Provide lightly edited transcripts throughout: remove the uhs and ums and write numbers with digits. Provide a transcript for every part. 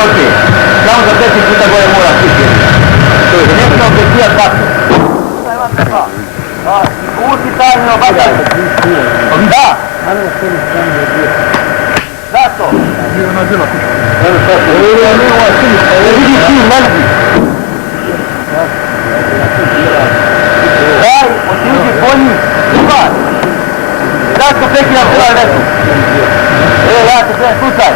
nauči. Samo za 10 puta gore mora stići. Ne smijemo prekijat vatru. Pusti tajno, bataj. Da. Zašto? Vidi ti, mrzi. Daj, otiđi po njih. Ivan. Zašto prekijam kraj vesu? Ja se sve, slučaj.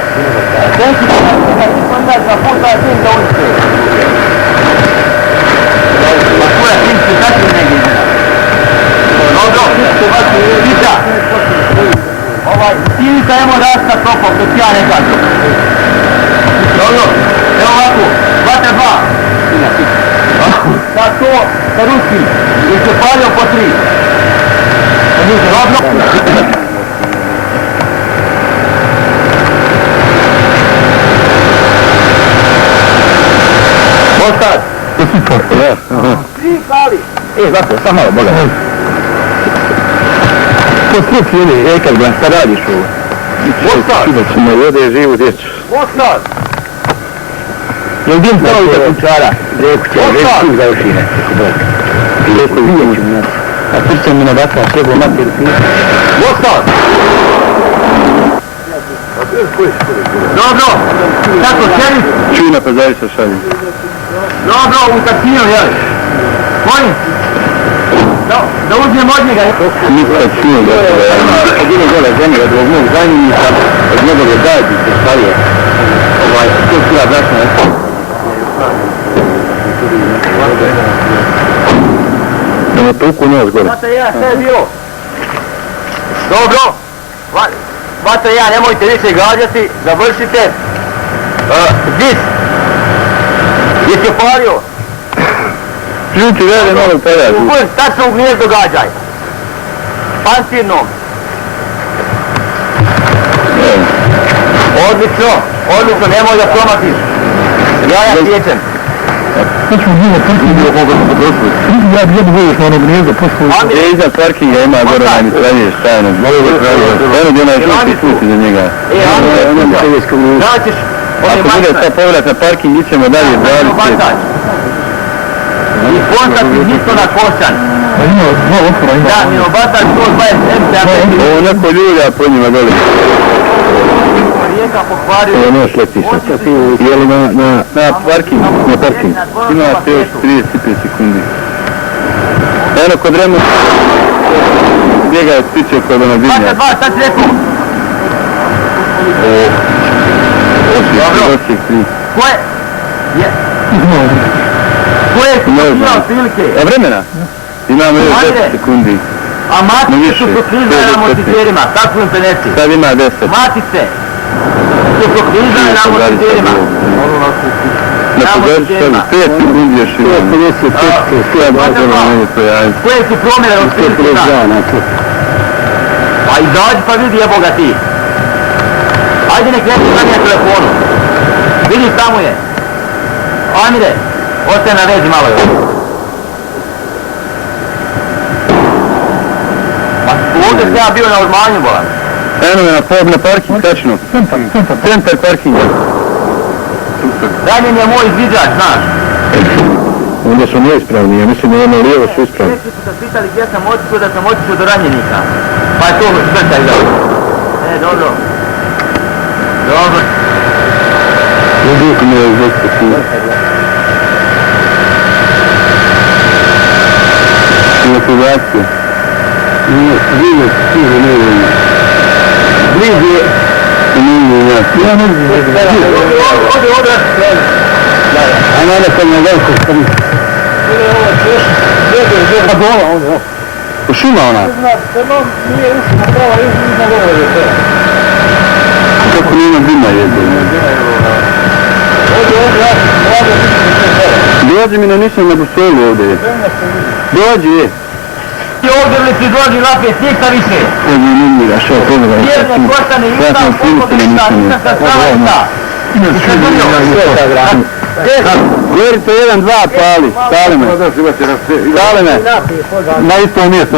Denki se kad ti kondaš na puta, tim da unište. Ma koja tim se takvi negdje izgleda. Dobro, Ivica. Ivica, nemo rasta propao, dok ja ne kažem. Dobro, evo ovako, vatra 2. Sad to, sa ruski, jer se palio po 3. Dobro. Ostad! Svi pali! Zato, sam malo, boga. Po struci ili, kad gledam, šta radiš ovo? Ostad! Čudat ćemo jede živu dječu. Ostad! Jel dim stao iza kućara? Reku će, reku ti završi nešto. Reku vidjet ću mi nas. A prćem mi na baka, šebo mater ti. Ostad! Dobro! Tako, šerif? Čujna pa zaista šaljem. Dobro, u taksinu, jel? Molim? Da uzmem od njega. Nisam čuo da kad ide dole zemlje od ovog mog zamjenika, od njegovog gajdi se stavije. To su ja brašno, jel? Da me tuku nos gore. Vata ja, šta je bilo? Dobro! Vata ja, nemojte više gađati, završite. Zis! Jesi opalio? Ključi vede malo pedati. Uvrst, tačno u gnjezdo gađaj. Pancirnom. Odlično, odlično, nemoj da promatiš. Ja sjećam. Sad ćemo bilo parkinga ovoga smo došli. Ja bi jedu vojiš na ono gnjezdo, pošto... Iza parkinga ima gore na mitralješ, stajno. Eno gdje onaj šusti puti za njega. Značiš, ako bude ta povrat na parking, ićemo dalje raditi. I postat iz nisto na košan. Ima dva otvora, ima. Da, minobatač 120 MTA. Ovo neko ljulja po njima dole. Rijeka pokvario. Ovo neš leti sad. Je li na parking? Na parking. Ima te još 35 sekundi. Eno kod Remu. Njega je stičio kod ono dinja. Vata 2, sad si rekao. Dobro. Ko je? Ko je imao prilike? A vremena? Imamo još 10 sekundi. A matice su proklizane na amortizerima, tako im peneci. Sad ima 10. Matice su proklizane na amortizerima. Na pogledu sad 5 sekundi još imamo. 155. Koje su promjene od prilike? Pa izađi pa vidi jeboga ti. Ajde nek reći na nje telefonu. Vidi tamo je. Amire, ostaje na vezi malo još. Pa ovdje se ja bio na odmanju bolan. Eno me na parking, tačno. Centar parkinga. Ranjen je moj izviđač, znaš. Onda su neispravni, ja mislim da ono lijevo su ispravni. Neki su se pitali gdje sam otišao, da sam otišao do ranjenika. Pa je to smrta izdao. Dobro. Dobro. Uvijek me je zvukti tu. Motivacija. Nije, stiže ne vidim. Bliz je. Nije, ja. Ja ne vidim. Ode. A nada kad me velko stavi. A dola ovdje. U šuma ona? Nije ušima prava, izna gore je to. Kako nema dima jedno? Dođi mi na nisam na postolu ovdje. Dođi. Ti ovdje li si dođi lape, sjekta više. Ovdje ne mira, što pogledaj. Jedne koštane, istam, koliko ništa, nisam sa strava ništa. Govorite 1, 2, pali. Stali me. Stali me. Na isto mjesto.